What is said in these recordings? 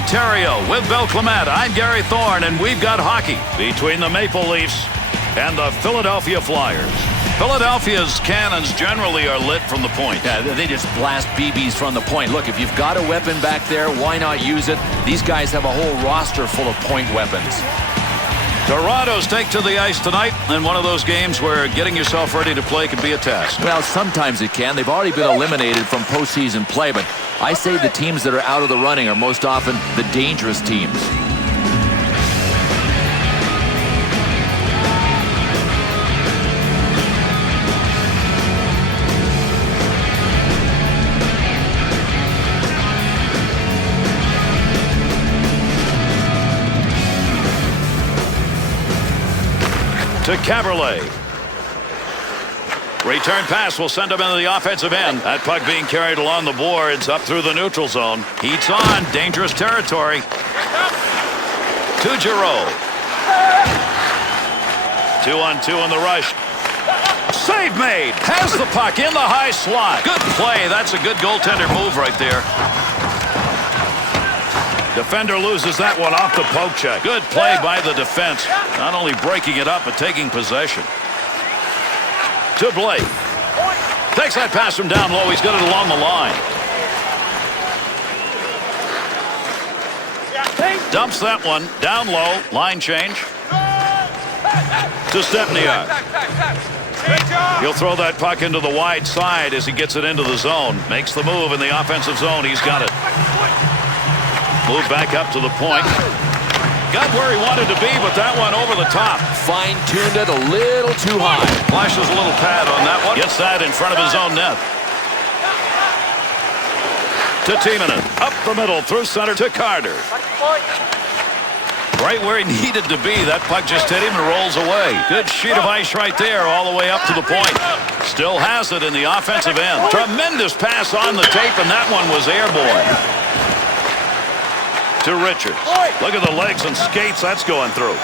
Ontario. With Bill Clement, I'm Gary Thorne, and we've got hockey between the Maple Leafs and the Philadelphia Flyers. Philadelphia's cannons generally are lit from the point. Yeah, they just blast BBs from the point. Look, if you've got a weapon back there, why not use it? These guys have a whole roster full of point weapons. Toronto's take to the ice tonight in one of those games where getting yourself ready to play can be a task. Well, sometimes it can. They've already been eliminated from postseason play, but I say the teams that are out of the running are most often the dangerous teams. To Caberlet. Return pass will send him into the offensive end. That puck being carried along the boards up through the neutral zone. Heats on. Dangerous territory. To Giroux. 2-on-2 in the rush. Save made. Has the puck in the high slot. Good play. That's a good goaltender move right there. Defender loses that one off the poke check. Good play by the defense. Not only breaking it up, but taking possession. To Blake. Takes that pass from down low. He's got it along the line. Dumps that one down low. Line change. To Stepniak. He'll throw that puck into the wide side as he gets it into the zone. Makes the move in the offensive zone. He's got it. Move back up to the point. Got where he wanted to be, but that one over the top. Fine-tuned it a little too high. Flashes a little pad on that one. Gets that in front of his own net. To Timonen. Up the middle, through center to Carter. Right where he needed to be. That puck just hit him and rolls away. Good sheet of ice right there all the way up to the point. Still has it in the offensive end. Tremendous pass on the tape, and that one was airborne. To Richards. Look at the legs and skates that's going through.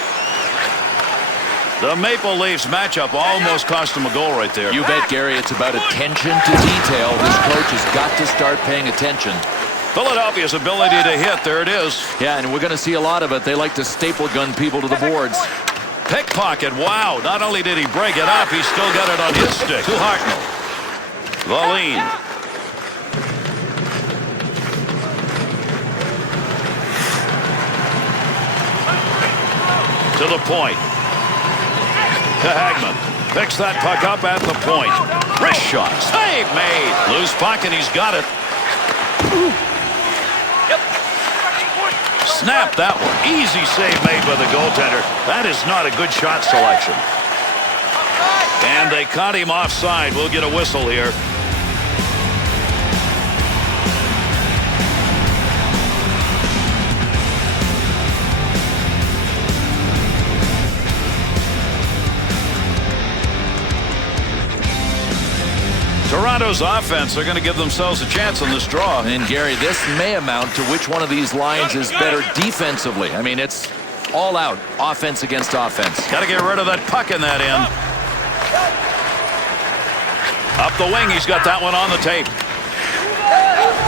The Maple Leafs matchup almost cost him a goal right there. You bet, Gary. It's about attention to detail. This coach has got to start paying attention. Philadelphia's ability to hit. There it is. Yeah, and we're going to see a lot of it. They like to staple gun people to the boards. Pickpocket. Wow. Not only did he break it up, he still got it on his stick. To Hartnell. Valine. To the point. To Hagman. Picks that puck up at the point. Wrist shot. Save made. Loose puck, and he's got it. Snap that one. Easy save made by the goaltender. That is not a good shot selection. And they caught him offside. We'll get a whistle here. Toronto's offense are going to give themselves a chance in this draw. And Gary, this may amount to which one of these lines is better defensively. I mean, it's all out offense against offense. Got to get rid of that puck in that end. Up the wing, he's got that one on the tape.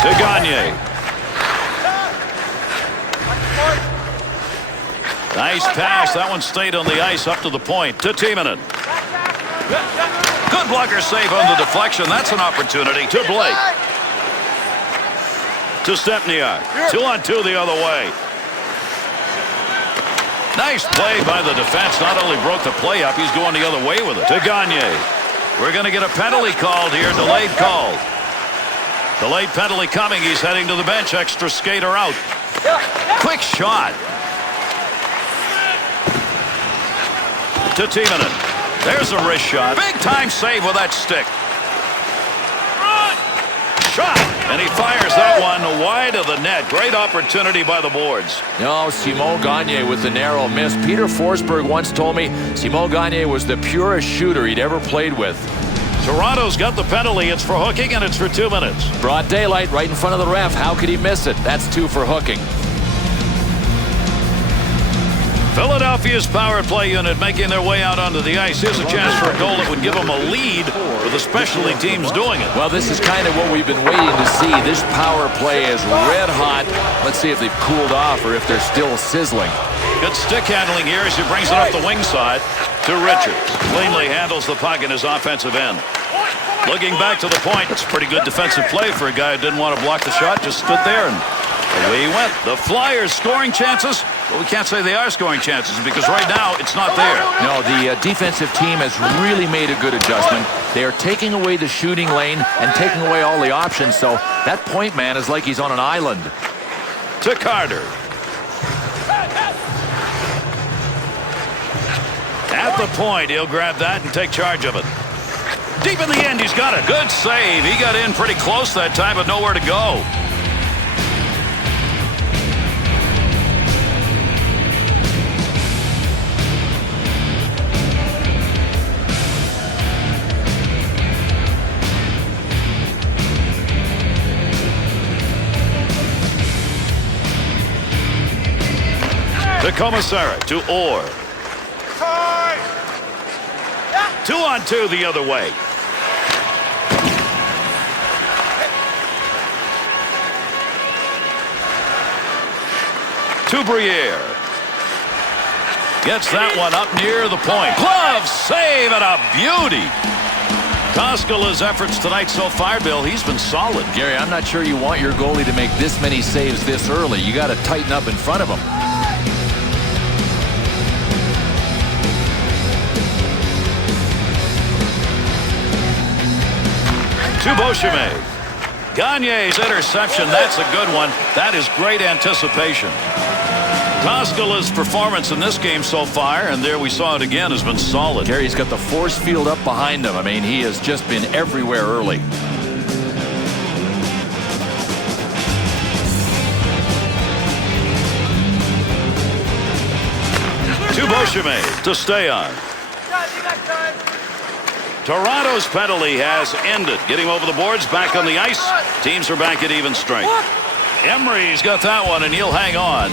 To Gagne. Nice pass. That one stayed on the ice up to the point. To Timonen. Good blocker save on the deflection. That's an opportunity. To Blake. To Stepniak. 2-on-2 the other way. Nice play by the defense. Not only broke the play up, he's going the other way with it. To Gagne. We're going to get a penalty called here. Delayed call. Delayed penalty coming. He's heading to the bench. Extra skater out. Quick shot. To Timonen. There's a wrist shot. Big time save with that stick. Shot. And he fires that one wide of the net. Great opportunity by the boards. No, Simon Gagne with the narrow miss. Peter Forsberg once told me Simon Gagne was the purest shooter he'd ever played with. Toronto's got the penalty. It's for hooking, and it's for 2 minutes. Broad daylight right in front of the ref. How could he miss it? That's 2 for hooking. Philadelphia's power play unit making their way out onto the ice. Here's a chance for a goal that would give them a lead with the specialty teams doing it. Well, this is kind of what we've been waiting to see. This power play is red hot. Let's see if they've cooled off or if they're still sizzling. Good stick handling here as he brings it up the wing side to Richards. Cleanly handles the puck in his offensive end. Looking back to the point, it's pretty good defensive play for a guy who didn't want to block the shot, just stood there and away he went. The Flyers scoring chances. Well, we can't say they are scoring chances because right now it's not there. No, the defensive team has really made a good adjustment. They are taking away the shooting lane and taking away all the options, so that point man is like he's on an island. To Carter. At the point, he'll grab that and take charge of it. Deep in the end, he's got it. Good save. He got in pretty close that time, but nowhere to go. To Commissary, to Orr. 2-on-2 the other way. To Briere. Gets that one up near the point. Glove save and a beauty. Koskela's efforts tonight so far, Bill, he's been solid. Gary, I'm not sure you want your goalie to make this many saves this early. You got to tighten up in front of him. To Beauchemin. Gagne's interception, that's a good one. That is great anticipation. Koskela's performance in this game so far, and there we saw it again, has been solid. Gary's got the force field up behind him. I mean, he has just been everywhere early. To Beauchemin to stay on. Toronto's penalty has ended. Getting over the boards, back on the ice. Teams are back at even strength. Emery's got that one, and he'll hang on.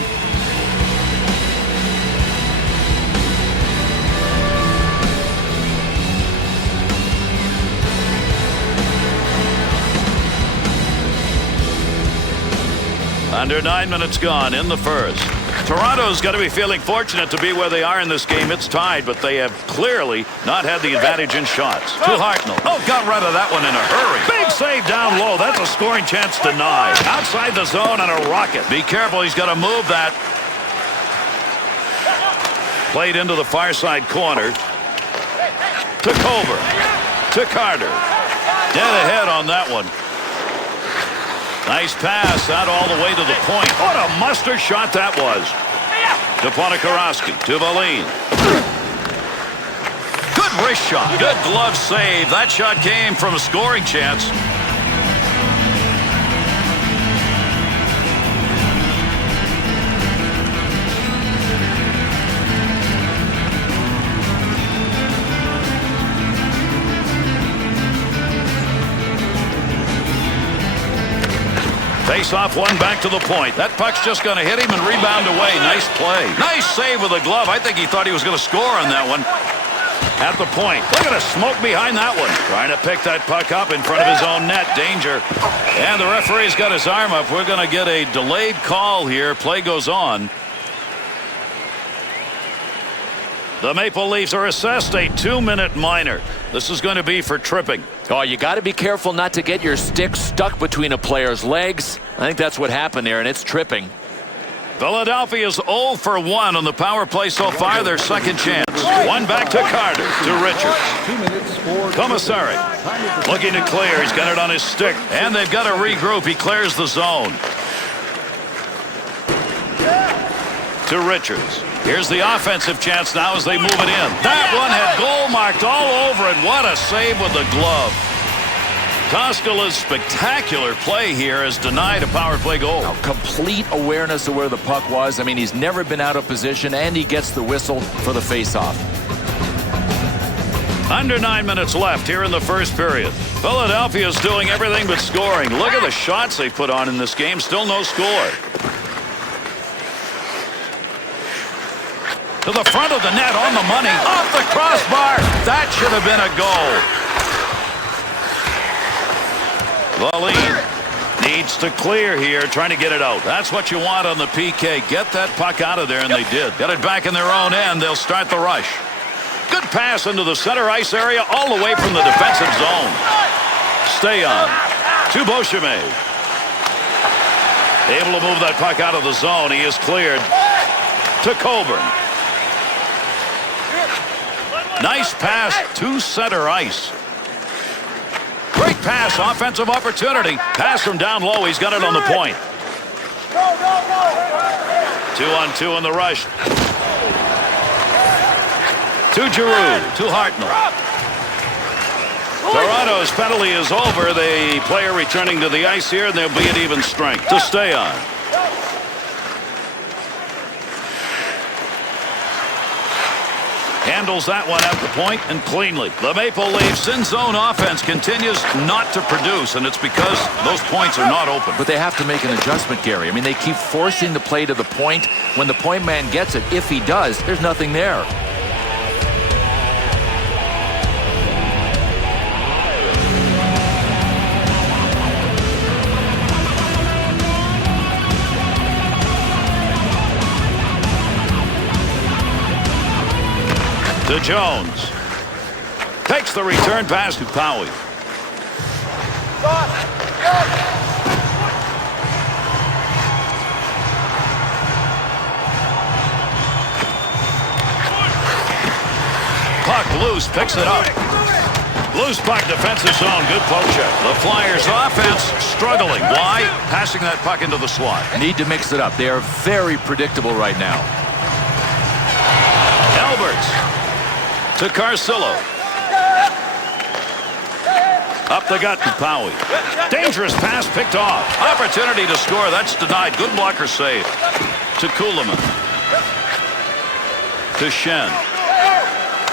Under 9 minutes gone in the first. Toronto's got to be feeling fortunate to be where they are in this game. It's tied, but they have clearly not had the advantage in shots. To Hartnell. Oh, got rid of that one in a hurry. Big save down low. That's a scoring chance denied. Outside the zone on a rocket. Be careful. He's got to move that. Played into the far side corner. To Culver. To Carter. Dead ahead on that one. Nice pass out all the way to the point. What a mustard shot that was. To Ponikarovsky. To Valine. Good wrist shot. Good glove save. That shot came from a scoring chance. Face-off one back to the point. That puck's just going to hit him and rebound away. Nice play. Nice save with the glove. I think he thought he was going to score on that one. At the point. Look at the smoke behind that one. Trying to pick that puck up in front of his own net. Danger. And the referee's got his arm up. We're going to get a delayed call here. Play goes on. The Maple Leafs are assessed a 2-minute minor. This is going to be for tripping. Oh, you got to be careful not to get your stick stuck between a player's legs. I think that's what happened there, and it's tripping. Philadelphia's 0 for 1 on the power play so far. Their second chance. One back to Carter. To Richards. Commissary. Looking to clear. He's got it on his stick. And they've got to regroup. He clears the zone. To Richards. Here's the offensive chance now as they move it in. That one had goal marked all over it. What a save with the glove. Koskela's spectacular play here has denied a power play goal. Now, complete awareness of where the puck was. I mean, he's never been out of position, and he gets the whistle for the face-off. Under 9 minutes left here in the first period. Philadelphia's doing everything but scoring. Look at the shots they put on in this game. Still no score. to the front of the net on the money. Off the crossbar. That should have been a goal. The lead needs to clear here, trying to get it out. That's what you want on the PK. Get that puck out of there, and they did. Get it back in their own end. They'll start the rush. Good pass into the center ice area, all the way from the defensive zone. Stay on to Beauchemin. Able to move that puck out of the zone. He is cleared to Colburn. Nice pass to center ice. Great pass, offensive opportunity. Pass from down low. He's got it on the point. 2-on-2 in the rush. To Giroux, to Hartnell. Toronto's penalty is over. The player returning to the ice here, and they'll be at even strength to stay on. Handles that one at the point and cleanly. The Maple Leafs in zone offense continues not to produce, and it's because those points are not open. But they have to make an adjustment, Gary. I mean, they keep forcing the play to the point. When the point man gets it, if he does, there's nothing there. To Jones. Takes the return pass to Powey. Puck loose, picks it up. Loose puck, defensive zone, good poke check. The Flyers offense struggling. Why? Passing that puck into the slot. Need to mix it up. They are very predictable right now. Alberts. To Carcillo. Up the gut to Powey. Dangerous pass picked off. Opportunity to score. That's denied. Good blocker save. To Kuhlman. To Shen.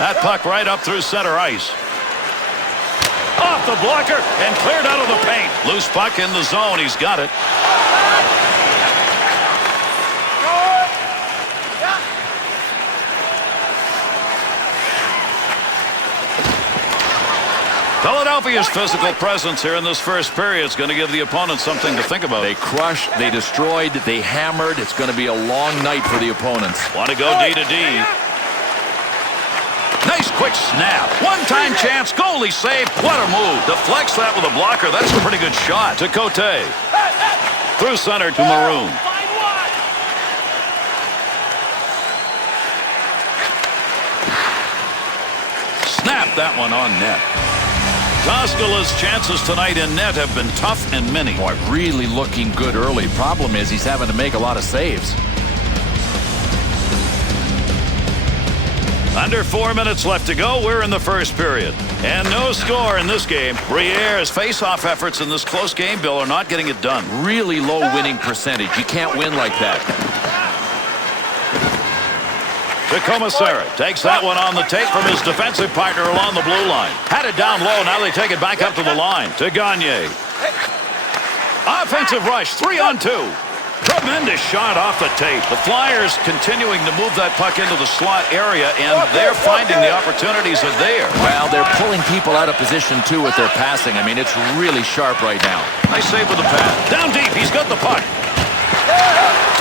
That puck right up through center ice. Off the blocker and cleared out of the paint. Loose puck in the zone. He's got it. Philadelphia's physical presence here in this first period is going to give the opponent something to think about. They crushed, they destroyed, they hammered. It's going to be a long night for the opponents. Want to go D to D. Nice quick snap. One-time chance. Goalie save. What a move. Deflects that with a blocker. That's a pretty good shot. To Cote. Through center to Maroon. Snap that one on net. Toskala's chances tonight in net have been tough and many. Boy, really looking good early. Problem is he's having to make a lot of saves. Under 4 minutes left to go. We're in the first period. And no score in this game. Briere's face-off efforts in this close game, Bill, are not getting it done. Really low winning percentage. You can't win like that. To Commissary. Takes that one on the take from his defensive partner along the blue line. Had it down low. Now they take it back up to the line. To Gagne. Offensive rush. 3-on-2. Tremendous shot off the tape. The Flyers continuing to move that puck into the slot area, and they're finding the opportunities are there. Well, they're pulling people out of position, too, with their passing. I mean, it's really sharp right now. Nice save with the pad. Down deep. He's got the puck.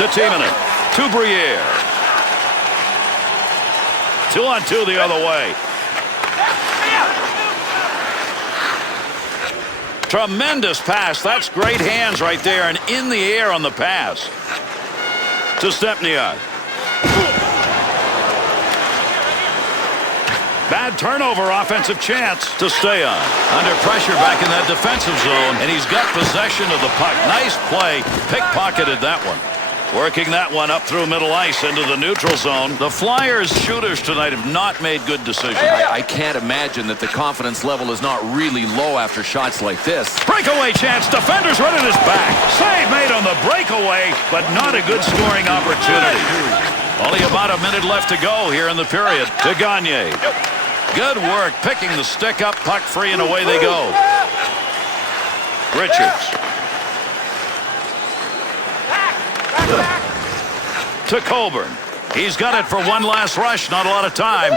To Timonen. To Briere. 2-on-2 the other way. Tremendous pass. That's great hands right there and in the air on the pass. To Stepniak. Bad turnover, offensive chance to stay on. Under pressure back in that defensive zone, and he's got possession of the puck. Nice play. Pickpocketed that one. Working that one up through middle ice into the neutral zone. The Flyers shooters tonight have not made good decisions. I can't imagine that the confidence level is not really low after shots like this. Breakaway chance. Defenders running his back. Save made on the breakaway, but not a good scoring opportunity. Only about a minute left to go here in the period. To Gagne. Good work picking the stick up, puck free, and away they go. Richards. To Colburn. He's got it for one last rush. Not a lot of time.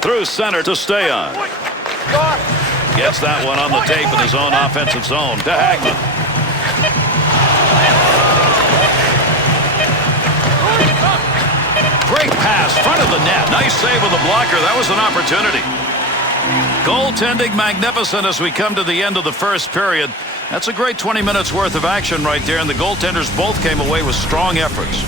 Through center to stay on. Gets that one on the tape in his own offensive zone to Hagman. Great pass, front of the net. Nice save with the blocker. That was an opportunity. Goaltending magnificent as we come to the end of the first period. That's a great 20 minutes worth of action right there, and the goaltenders both came away with strong efforts.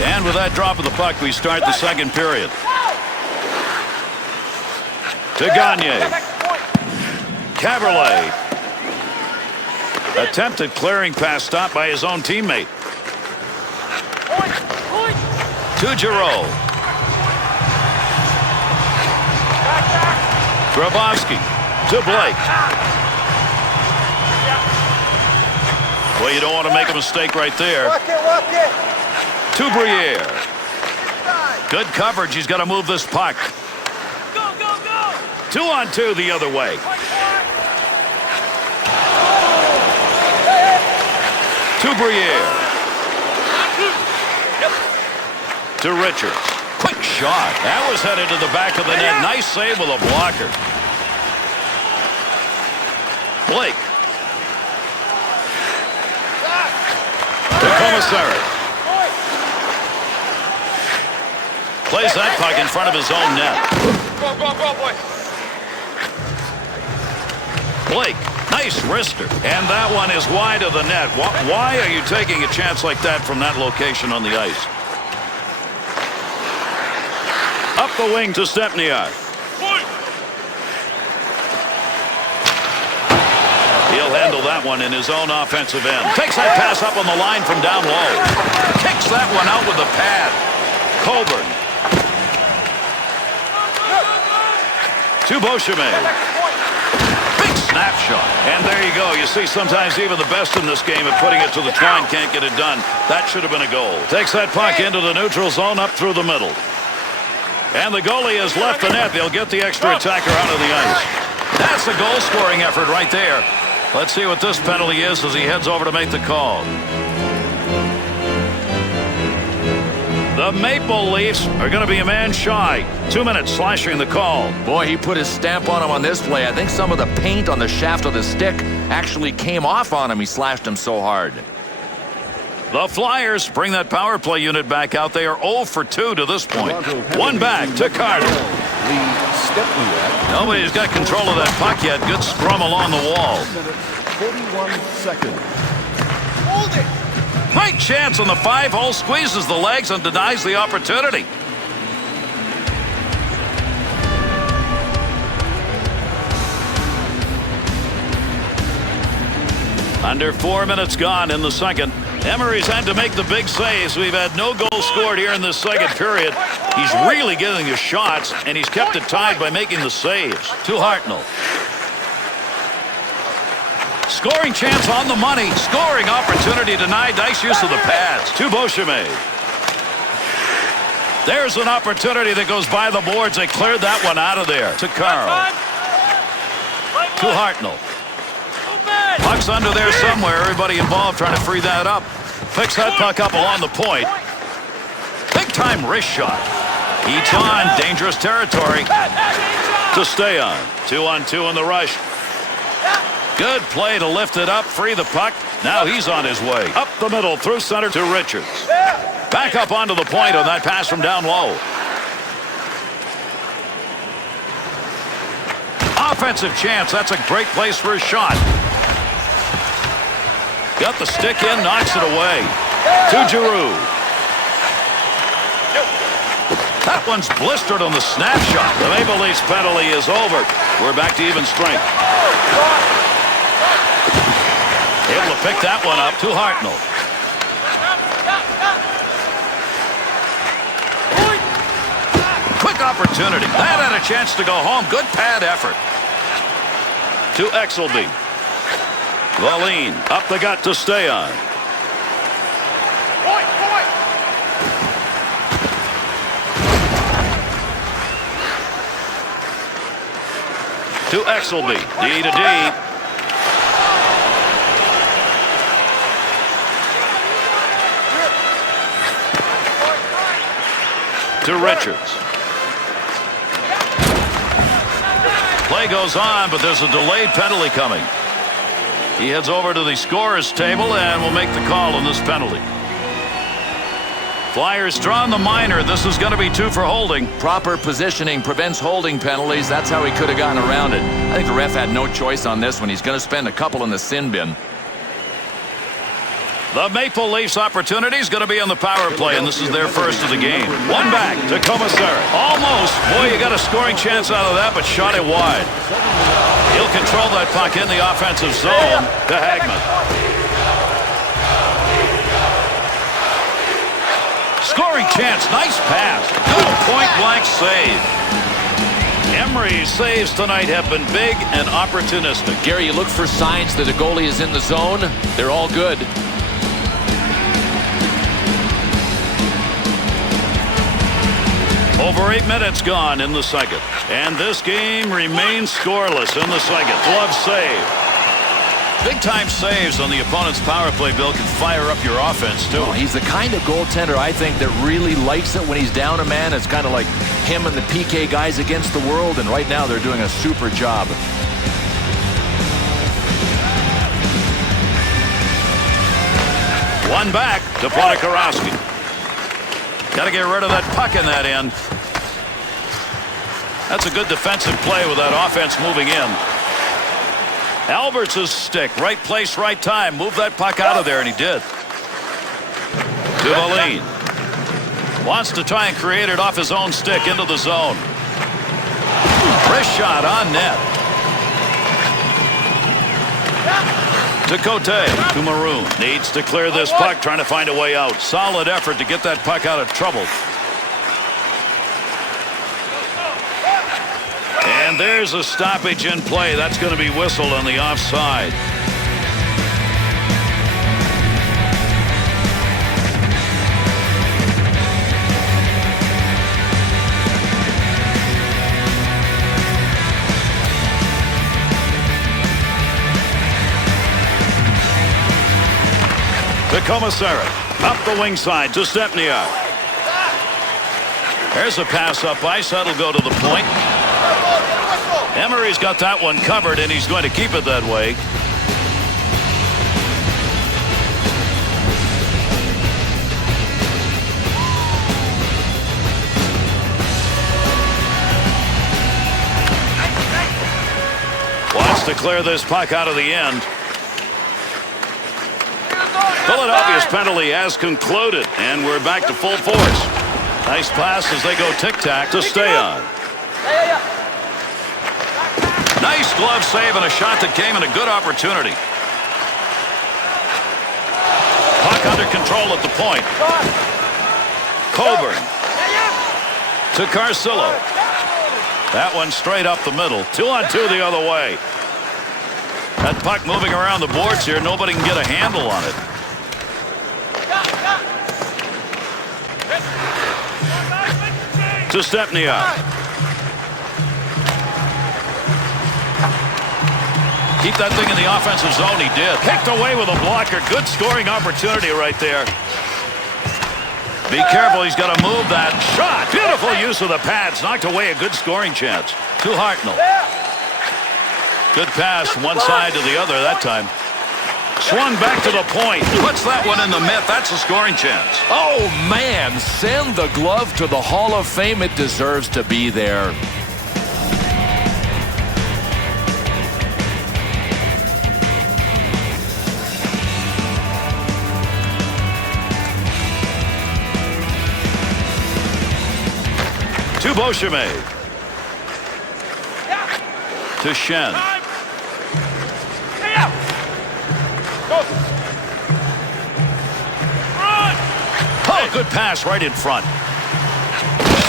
And with that drop of the puck, we start the second period. To Gagne. Caberlet. Attempted clearing pass stopped by his own teammate. To Giroux. Grabowski. To Blake. Well, you don't want to make a mistake right there. Walk it. To Briere. Good coverage. He's got to move this puck. Go. 2-on-2 the other way. To Briere. To Richards. Quick shot. That was headed to the back of the net. Nice save with a blocker. Blake. To Commissary. Plays that puck in front of his own net. Go, boy. Blake, nice wrister. And that one is wide of the net. Why are you taking a chance like that from that location on the ice? Up the wing to Stepniak. He'll handle that one in his own offensive end. Takes that pass up on the line from down low. Kicks that one out with the pad. Colburn. To Beauchemin. Big snapshot. And there you go. You see, sometimes even the best in this game at putting it to the twine can't get it done. That should have been a goal. Takes that puck into the neutral zone up through the middle. And the goalie has left the net. They'll get the extra attacker out of the ice. That's a goal-scoring effort right there. Let's see what this penalty is as he heads over to make the call. The Maple Leafs are going to be a man shy. 2 minutes slashing the call. Boy, he put his stamp on him on this play. I think some of the paint on the shaft of the stick actually came off on him. He slashed him so hard. The Flyers bring that power play unit back out. They are 0 for 2 to this point. One back to Carter. Nobody's got control of that puck yet. Good scrum along the wall. 41 seconds. Hold it. Great chance on the 5-hole. Squeezes the legs and denies the opportunity. Under 4 minutes gone in the second. Emery's had to make the big saves. We've had no goals scored here in this second period. He's really getting the shots, and he's kept it tied by making the saves. To Hartnell. Scoring chance on the money. Scoring opportunity denied. Nice use of the pads. To Beauchemin. There's an opportunity that goes by the boards. They cleared that one out of there. To Carl. To Hartnell. Puck's under there somewhere. Everybody involved trying to free that up. Picks that puck up along the point. Big time wrist shot. Heats on. Dangerous territory. To stay on. 2-on-2 in the rush. Good play to lift it up, free the puck. Now he's on his way. Up the middle, through center to Richards. Back up onto the point on that pass from down low. Offensive chance. That's a great place for a shot. Got the stick in, knocks it away. To Giroux. That one's blistered on the snapshot. The Maple Leafs penalty is over. We're back to even strength. Able to pick that one up. To Hartnell. Quick opportunity. That had a chance to go home. Good pad effort. To Exelby. Valine up the gut to stay on. To Exelby. D to D. To Richards. Play goes on, but there's a delayed penalty coming. He heads over to the scorer's table and will make the call on this penalty. Flyers drawn the minor. This is going to be 2 for holding. Proper positioning prevents holding penalties. That's how he could have gotten around it. I think the ref had no choice on this one. He's going to spend a couple in the sin bin. The Maple Leafs opportunity is going to be on the power play, and this is their first of the game. One back to Commissary. Almost. Boy, you got a scoring chance out of that, but shot it wide. He'll control that puck in the offensive zone to Hagman. Scoring chance. Nice pass. Good point-blank save. Emery's saves tonight have been big and opportunistic. Gary, you look for signs that a goalie is in the zone. They're all good. Over 8 minutes gone in the second. And this game remains scoreless in the second. Glove save. Big-time saves on the opponent's power play, Bill, can fire up your offense, too. Oh, he's the kind of goaltender, I think, that really likes it when he's down a man. It's kind of like him and the PK guys against the world, and right now they're doing a super job. One back to Podkorowski. Got to get rid of that puck in that end. That's a good defensive play with that offense moving in. Alberts' stick. Right place, right time. Move that puck out of there, and he did. To Valine. Wants to try and create it off his own stick into the zone. Wrist shot on net. To Cote. To Maroon. Needs to clear this puck, trying to find a way out. Solid effort to get that puck out of trouble. And there's a stoppage in play. That's going to be whistled on the offside. To Commissary. Up the wing side to Stepniak. There's a pass up ice. That'll go to the point. Emery's got that one covered, and he's going to keep it that way. Wants to clear this puck out of the end. Philadelphia's penalty has concluded, and we're back to full force. Nice pass as they go tic-tac to stay on. Nice glove save and a shot that came in a good opportunity. Puck under control at the point. Coburn to Carcillo. That one straight up the middle. 2-on-2 the other way. That puck moving around the boards here. Nobody can get a handle on it. To Stepniak. Keep that thing in the offensive zone. He did. Kicked away with a blocker. Good scoring opportunity right there. Be careful. He's got to move that shot. Beautiful use of the pads. Knocked away a good scoring chance. To Hartnell. Good pass one side to the other that time. Swung back to the point. Puts that one in the net. That's a scoring chance. Oh, man. Send the glove to the Hall of Fame. It deserves to be there. To Beauchemin. To Shen. Oh, good pass right in front.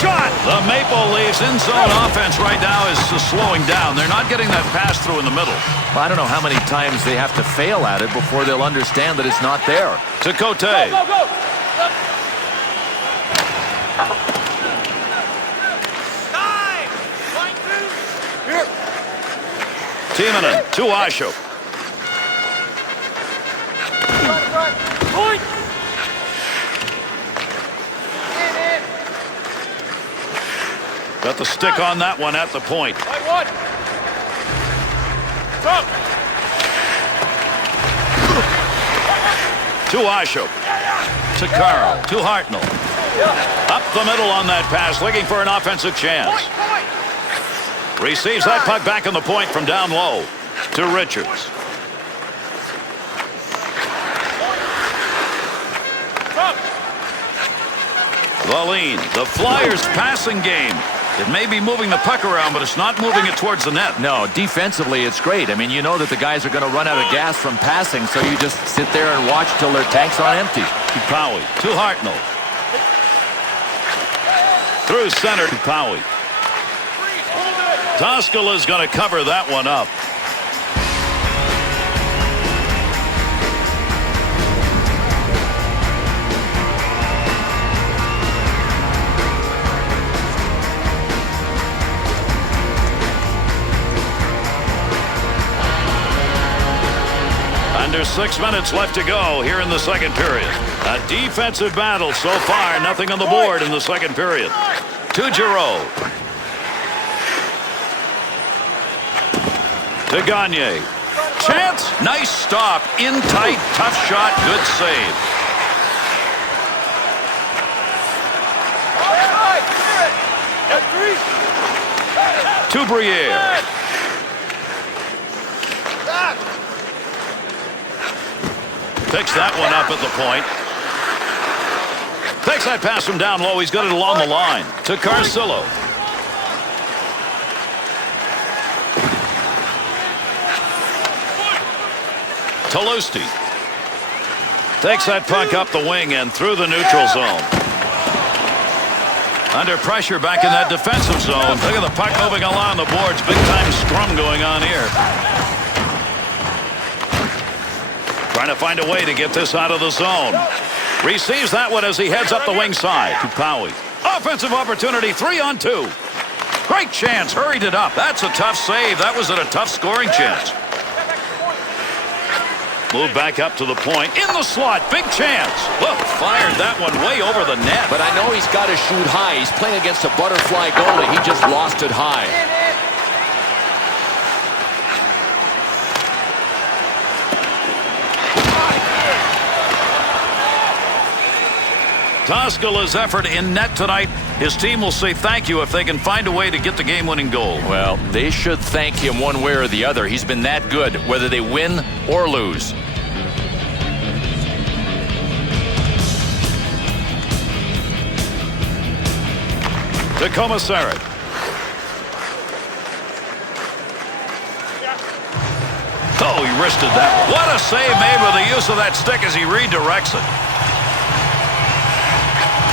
Shot! The Maple Leafs in zone offense right now is slowing down. They're not getting that pass through in the middle. I don't know how many times they have to fail at it before they'll understand that it's not there. To Cote. Timonen to Ashok. Got the stick on that one at the point. To Ashok. To Carl. To Hartnell. Up the middle on that pass, looking for an offensive chance. Receives that puck back on the point from down low. To Richards. Valine, the Flyers passing game. It may be moving the puck around, but it's not moving it towards the net. No, defensively it's great. I mean, you know that the guys are going to run out of gas from passing, so you just sit there and watch till their tank's on empty. To Powie. To Hartnell. Through center to Powie. Toskala's going to cover that one up. Under 6 minutes left to go here in the second period. A defensive battle so far. Nothing on the board in the second period. To Giroux. To Gagne. Chance. Nice stop. In tight. Tough shot. Good save. To Briere. Picks that one up at the point. Takes that pass from down low. He's got it along the line. To Carcillo. Talusti. Takes that puck up the wing and through the neutral zone. Under pressure back in that defensive zone. Look at the puck moving along the boards. Big time scrum going on here. Trying to find a way to get this out of the zone. Receives that one as he heads up the wing side. To Powie. Offensive opportunity. 3-on-2. Great chance. Hurried it up. That's a tough save. That was at a tough scoring chance. Move back up to the point. In the slot. Big chance. Look, fired that one way over the net. But I know he's got to shoot high. He's playing against a butterfly goalie. He just lost it high. Toskala's effort in net tonight. His team will say thank you if they can find a way to get the game-winning goal. Well, they should thank him one way or the other. He's been that good, whether they win or lose. To Commissary. Oh, he wristed that one. What a save made with the use of that stick as he redirects it.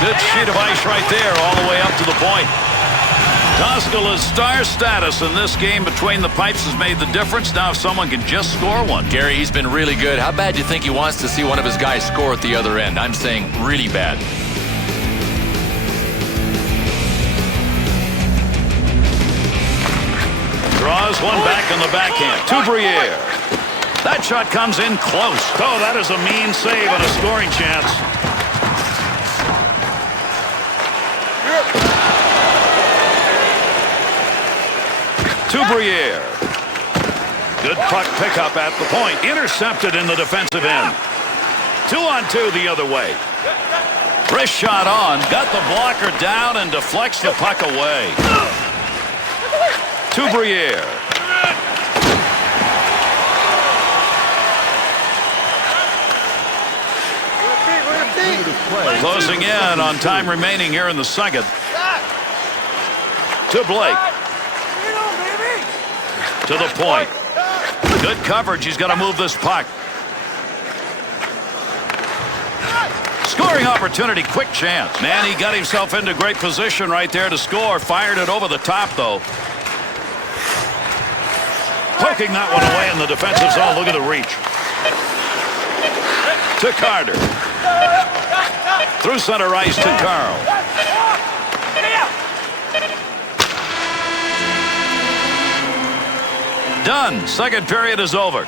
Good sheet of ice right there all the way up to the point. Toskala's star status in this game between the pipes has made the difference. Now if someone can just score one. Gary, he's been really good. How bad do you think he wants to see one of his guys score at the other end? I'm saying really bad. Draws one back in the backhand. To Briere. That shot comes in close. Oh, that is a mean save and a scoring chance. To Briere. Good puck pickup at the point. Intercepted in the defensive end. 2-on-2 the other way. Wrist shot on. Got the blocker down and deflects the puck away. To Briere. Closing in on time remaining here in the second. To Blake. To the point. Good coverage. He's got to move this puck. Scoring opportunity. Quick chance. Man, he got himself into great position right there to score. Fired it over the top, though. Poking that one away in the defensive zone. Look at the reach. To Carter. Through center ice to Carl. Done. Second period is over.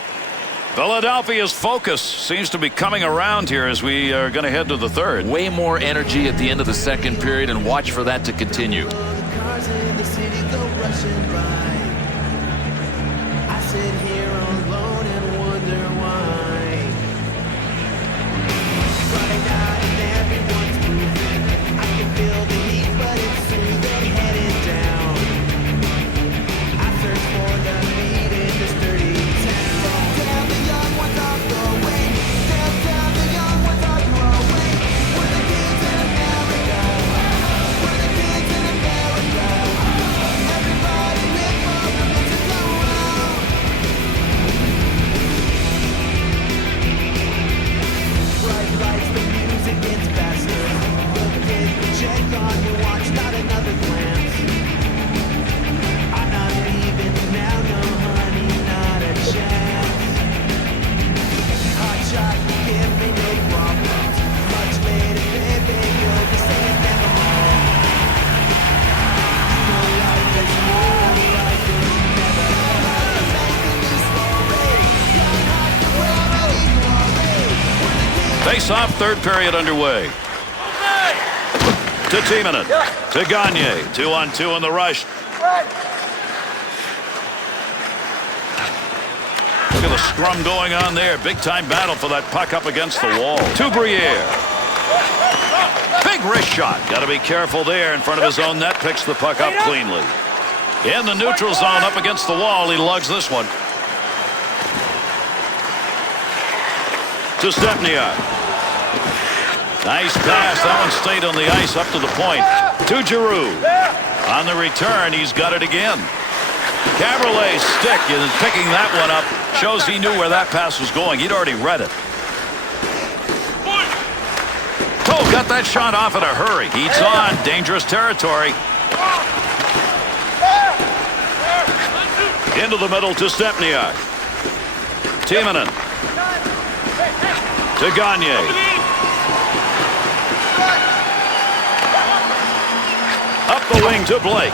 Philadelphia's focus seems to be coming around here as we are going to head to the third. Way more energy at the end of the second period, and watch for that to continue. Sit here alone and wonder why. Friday night and everyone's moving. I can feel the heat, but it's soon they're headed down. I search for the meat in this dirty town. Tell the young ones off the way. Tell the young ones off the way. We're the kids in America. We're the kids in America. Everybody live for the mission around. Lights, the music gets faster. Look at the check on your watch, not another glance. I'm not leaving now, no honey, not a chance. Hot shot, give me no problems. Much later, baby, you'll be saying never mind. No life is more, life is never. Life is making me story. Young heart, the remedy, glory. Face-off, third period underway. To Timonen. To Gagne. 2-on-2 in the rush. Look at the scrum going on there. Big-time battle for that puck up against the wall. To Briere. Big wrist shot. Got to be careful there in front of his own net. Picks the puck up cleanly. In the neutral zone up against the wall. He lugs this one. To Stepniak. Nice pass. That one stayed on the ice up to the point. To Giroux. On the return, he's got it again. Cabriolet's stick and picking that one up shows he knew where that pass was going. He'd already read it. Oh, got that shot off in a hurry. He's on dangerous territory. Into the middle to Stepniak. Timonen. To Gagne. Up the wing to Blake.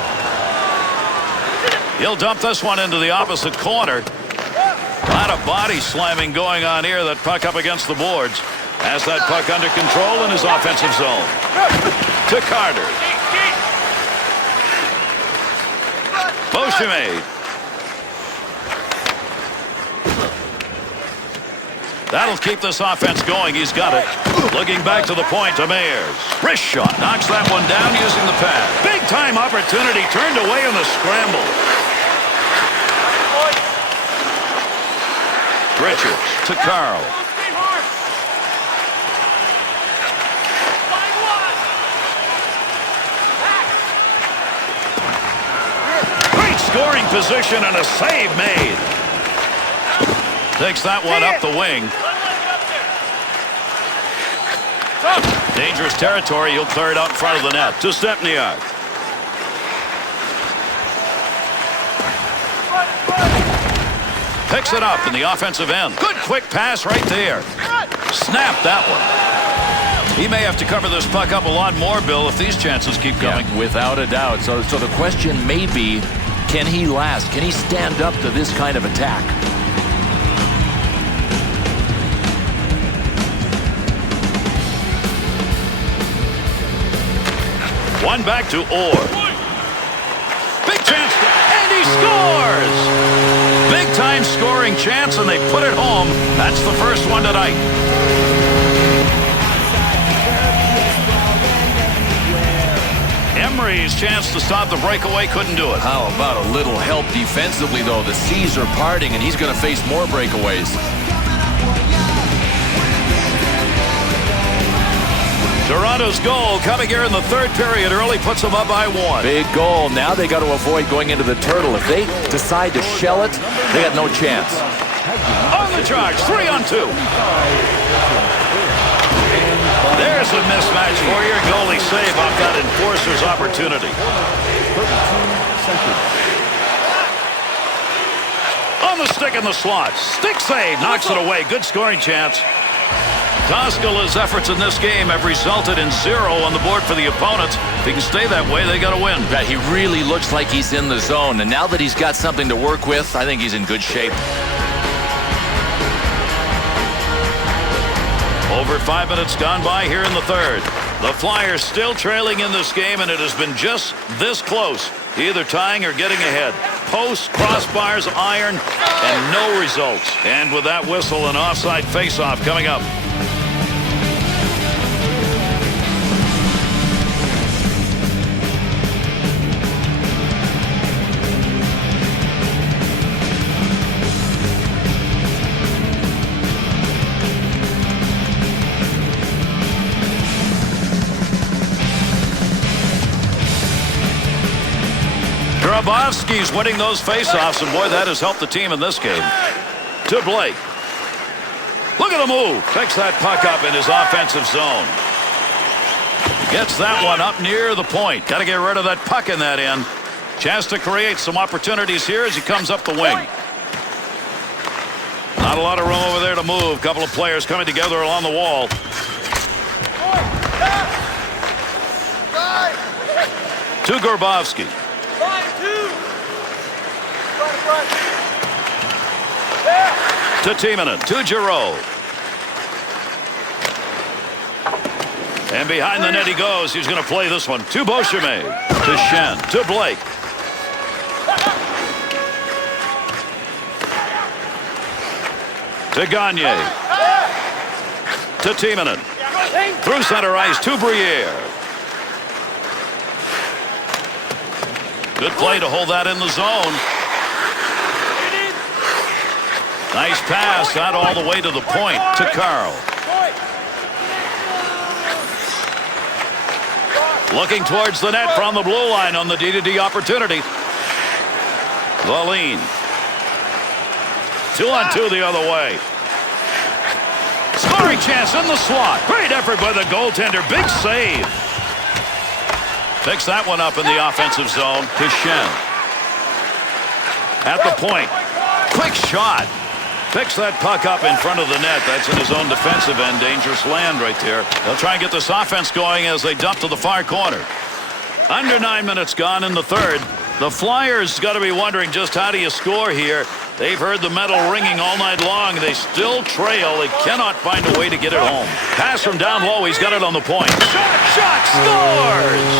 He'll dump this one into the opposite corner. A lot of body slamming going on here. That puck up against the boards. Has that puck under control in his offensive zone. To Carter. Beauchemin. That'll keep this offense going. He's got it. Looking back to the point to Meyers. Wrist shot. Knocks that one down using the pad. Big time opportunity. Turned away in the scramble. Richards to Carl. Great scoring position and a save made. To Takes that one up the wing. Dangerous territory. He'll clear it out in front of the net to Stepniak. Picks it up in the offensive end. Good quick pass right there. Snap that one. He may have to cover this puck up a lot more, Bill, if these chances keep coming. Yeah, without a doubt. So the question may be, can he last? Can he stand up to this kind of attack? One back to Orr. Big chance, and he scores! Big-time scoring chance, and they put it home. That's the first one tonight. Emery's chance to stop the breakaway, couldn't do it. How about a little help defensively, though? The seas are parting, and he's going to face more breakaways. Toronto's goal coming here in the third period early puts them up by 1. Big goal. Now they got to avoid going into the turtle. If they decide to shell it, they got no chance. On the charge, 3-on-2. There's a mismatch for your goalie save off that enforcer's opportunity. 32 seconds. On the stick in the slot. Stick save, knocks it away. Good scoring chance. Koskela's efforts in this game have resulted in 0 on the board for the opponents. If he can stay that way, they got to win. Yeah, he really looks like he's in the zone, and now that he's got something to work with, I think he's in good shape. Over 5 minutes gone by here in the third. The Flyers still trailing in this game, and it has been just this close, either tying or getting ahead. Posts, crossbars, iron, and no results. And with that whistle, an offside faceoff coming up. Grabowski's winning those faceoffs, and boy, that has helped the team in this game. To Blake. Look at the move. Picks that puck up in his offensive zone. Gets that one up near the point. Got to get rid of that puck in that end. Chance to create some opportunities here as he comes up the wing. Not a lot of room over there to move. Couple of players coming together along the wall. To Grabowski. To Timonen, to Giroux. And behind the net he goes. He's going to play this one to Beauchemin, to Shen, to Blake. To Gagne. To Timonen. Through center ice to Briere. Good play to hold that in the zone. Nice pass, that all the way to the point, to Carl. Looking towards the net from the blue line on the D-to-D opportunity. Valine. 2-on-2 the other way. Scoring chance in the slot. Great effort by the goaltender. Big save. Picks that one up in the offensive zone to Shen. At the point. Quick shot. Picks that puck up in front of the net. That's in his own defensive end. Dangerous land right there. They'll try and get this offense going as they dump to the far corner. Under 9 minutes gone in the third. The Flyers got to be wondering just how do you score here. They've heard the metal ringing all night long. They still trail. They cannot find a way to get it home. Pass from down low. He's got it on the point. Shot, scores!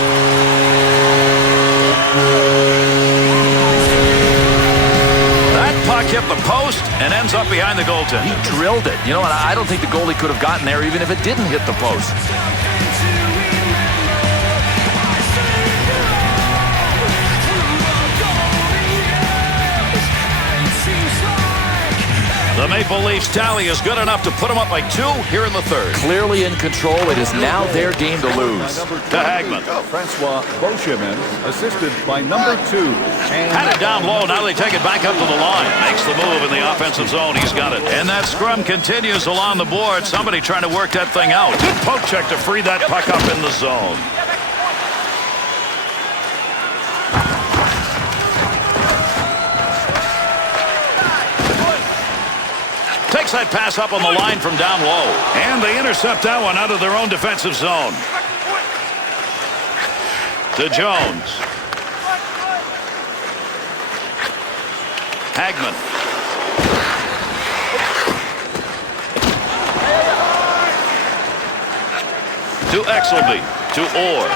That puck hit the post and ends up behind the goaltender. He drilled it. You know, and I don't think the goalie could have gotten there even if it didn't hit the post. The The Maple Leafs tally is good enough to put them up by 2 here in the third. Clearly in control. It is now their game to lose. To Hagman. Francois Beauchemin, assisted by number 2. Had it down low. Now they take it back up to the line. Makes the move in the offensive zone. He's got it. And that scrum continues along the board. Somebody trying to work that thing out. Good poke check to free that puck up in the zone. Takes that pass up on the line from down low. And they intercept that one out of their own defensive zone. To Jones. Hagman. To Exelby. To Orr.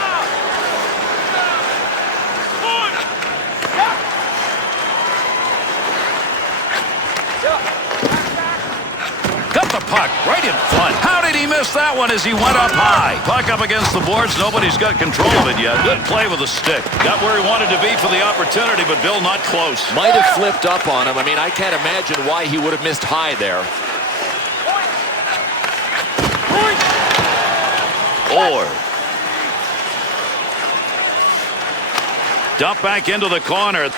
Got the puck right in front. How did he miss that one as he went up high? Puck up against the boards. Nobody's got control of it yet. Good play with the stick. Got where he wanted to be for the opportunity, but Bill not close. Might have flipped up on him. I mean, I can't imagine why he would have missed high there. Orr. Dump back into the corner.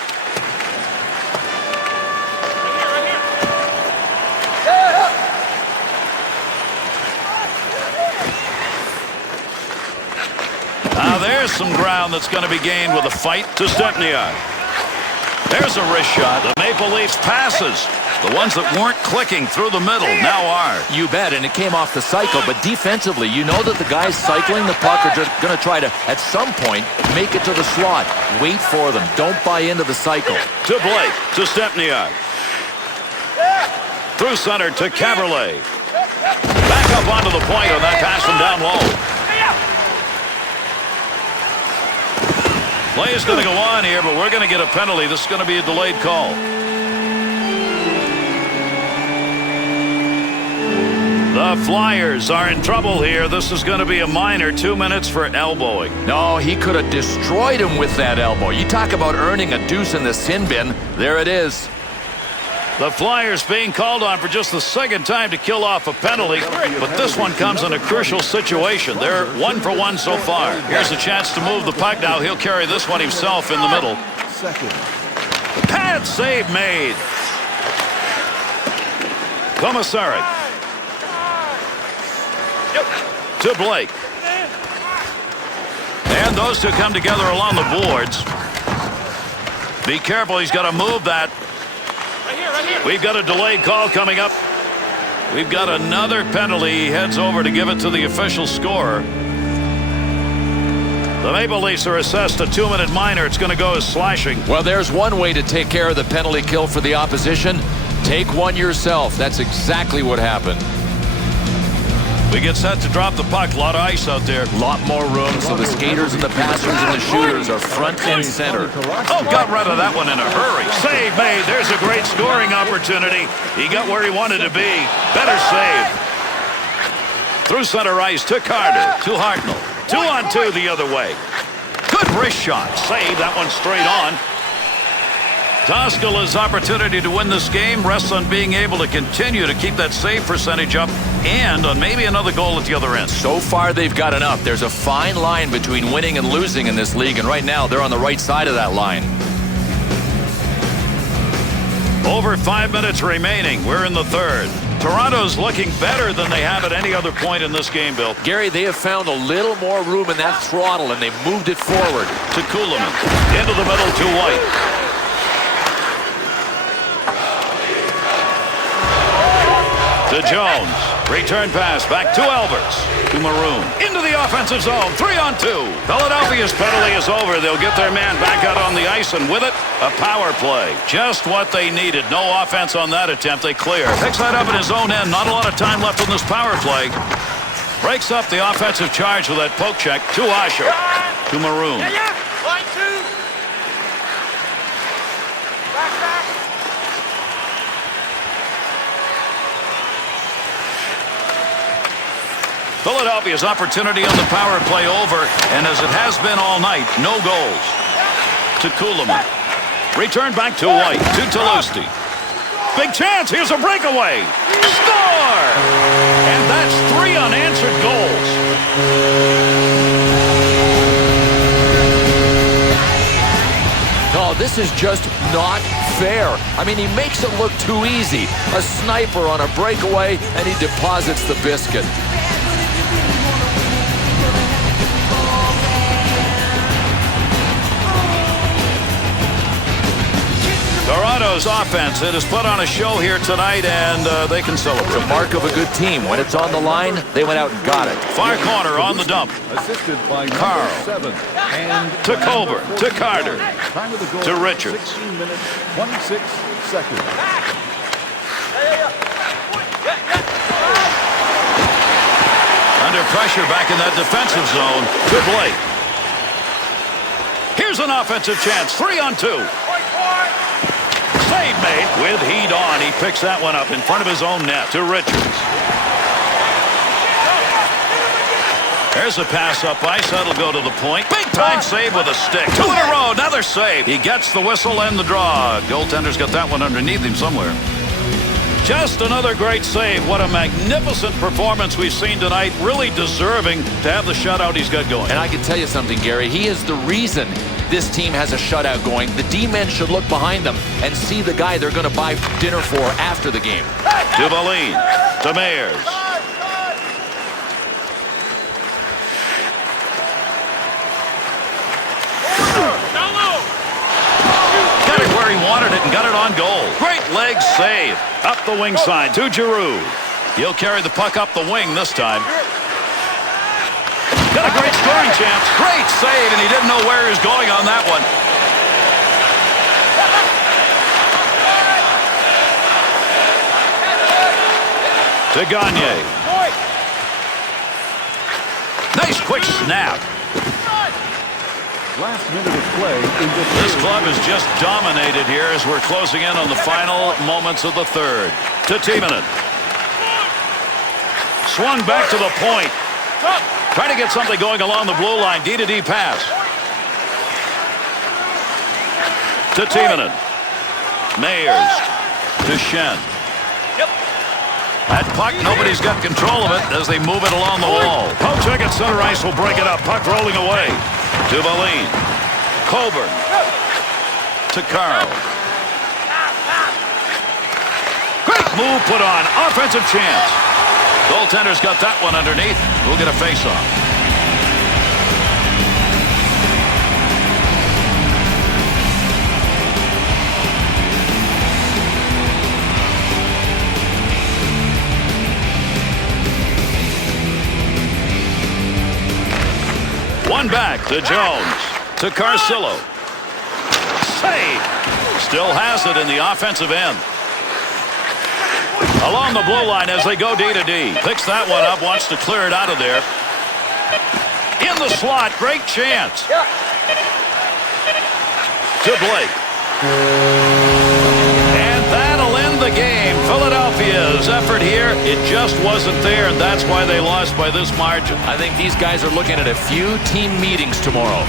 Now there's some ground that's going to be gained with a fight to Stepniak. There's a wrist shot. The Maple Leafs passes. The ones that weren't clicking through the middle now are. You bet, and it came off the cycle, but defensively, you know that the guys cycling the puck are just going to try to, at some point, make it to the slot. Wait for them. Don't buy into the cycle. To Blake. To Stepniak. Through center to Caberlet. Back up onto the point on that pass from down low. Play is going to go on here, but we're going to get a penalty. This is going to be a delayed call. The Flyers are in trouble here. This is going to be a minor. 2 minutes for elbowing. No, he could have destroyed him with that elbow. You talk about earning a deuce in the sin bin. There it is. The Flyers being called on for just the second time to kill off a penalty, but this one comes in a crucial situation. They're 1 for 1 so far. Here's a chance to move the puck now. He'll carry this one himself in the middle. Second. Pad save made. Commissary. To Blake. And those two come together along the boards. Be careful. He's got to move that. We've got a delayed call coming up. We've got another penalty. He heads over to give it to the official scorer. The Maple Leafs are assessed a 2-minute minor. It's going to go as slashing. Well, there's one way to take care of the penalty kill for the opposition. Take one yourself. That's exactly what happened. We get set to drop the puck. A lot of ice out there. A lot more room, so the skaters and the passers and the shooters are front and center. Oh, got rid of that one in a hurry. Save made. There's a great scoring opportunity. He got where he wanted to be. Better save. Through center ice to Carter. To Hartnell. 2-on-2 the other way. Good wrist shot. Save that one straight on. Toskala's opportunity to win this game rests on being able to continue to keep that save percentage up and on maybe another goal at the other end. So far, they've got enough. There's a fine line between winning and losing in this league, and right now, they're on the right side of that line. Over 5 minutes remaining. We're in the third. Toronto's looking better than they have at any other point in this game, Bill. Gary, they have found a little more room in that throttle, and they moved it forward. To Kuhlman. Into the middle to White. To Jones. Return pass back to Alberts. To Maroon. Into the offensive zone. 3-on-2. Philadelphia's penalty is over. They'll get their man back out on the ice, and with it, a power play. Just what they needed. No offense on that attempt. They clear. Picks that up in his own end. Not a lot of time left on this power play. Breaks up the offensive charge with that poke check. To Osher. To Maroon. Line 2. Back. Philadelphia's opportunity on the power play over, and as it has been all night, no goals. To Kuhlman. Return back to White. To Tulosti. Big chance. Here's a breakaway. Score! And that's 3 unanswered goals. No, this is just not fair. I mean, he makes it look too easy. A sniper on a breakaway, and he deposits the biscuit. Toronto's offense, it has put on a show here tonight, and they can celebrate. The mark of a good team. When it's on the line, they went out and got it. Far corner on the dump. Assisted by Carl. number 7. And To Colburn. To Carter. time of the goal, To Richards. 16 minutes, 26 seconds. Under pressure back in that defensive zone. To Blake. Here's an offensive chance. 3 on 2. Save made with heat on. He picks that one up in front of his own net. To Richards. There's a pass up ice. That'll go to the point. Big time save with a stick. 2 in a row. Another save. He gets the whistle and the draw. Goaltender's got that one underneath him somewhere. Just another great save. What a magnificent performance we've seen tonight. Really deserving to have the shutout he's got going. And I can tell you something, Gary. He is the reason this team has a shutout going. The D-men should look behind them and see the guy they're going to buy dinner for after the game. To Valine. To Mayers. Got it where he wanted it and got it on goal. Great leg save. Up the wing side to Giroux. He'll carry the puck up the wing this time. Got a great scoring chance. Great save, and he didn't know where he was going on that one. To Gagne. Nice quick snap. Last minute of play in the This third. club has just dominated here as we're closing in on the final moments of the third. To Timonen. Swung back to the point. Trying to get something going along the blue line. D-to-D pass. To Timonen. Mayers. To Shen. That puck, nobody's got control of it as they move it along the wall. Pocheck at center ice will break it up. Puck rolling away. To Valine. Colburn. To Carl. Great move put on. Offensive chance. Goaltender's got that one underneath. We'll get a face-off. One back to Jones. To Carcillo. Save. Still has it in the offensive end. Along the blue line as they go D-to-D. Picks that one up, wants to clear it out of there. In the slot, great chance. To Blake. And that'll end the game. Philadelphia's effort here, it just wasn't there, and that's why they lost by this margin. I think these guys are looking at a few team meetings tomorrow.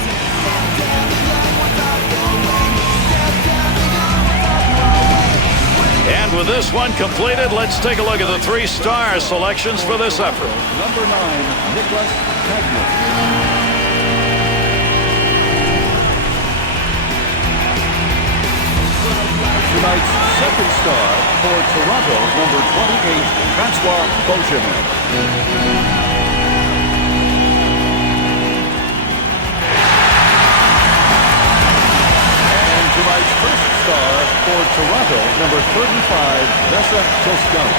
And with this one completed, let's take a look at the 3-star selections for this effort. Number 9, Nicholas Cagnon. Tonight's second star for Toronto, number 28, Francois Beauchemin. Tonight's first star for Toronto, number 35, Vesa Toscano.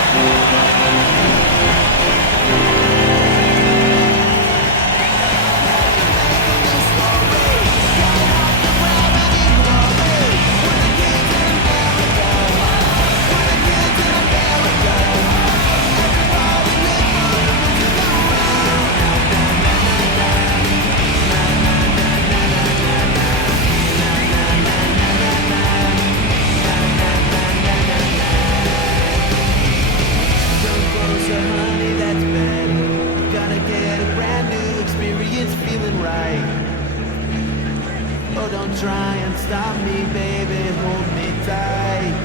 Try and stop me, baby, hold me tight.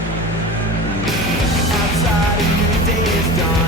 dawn.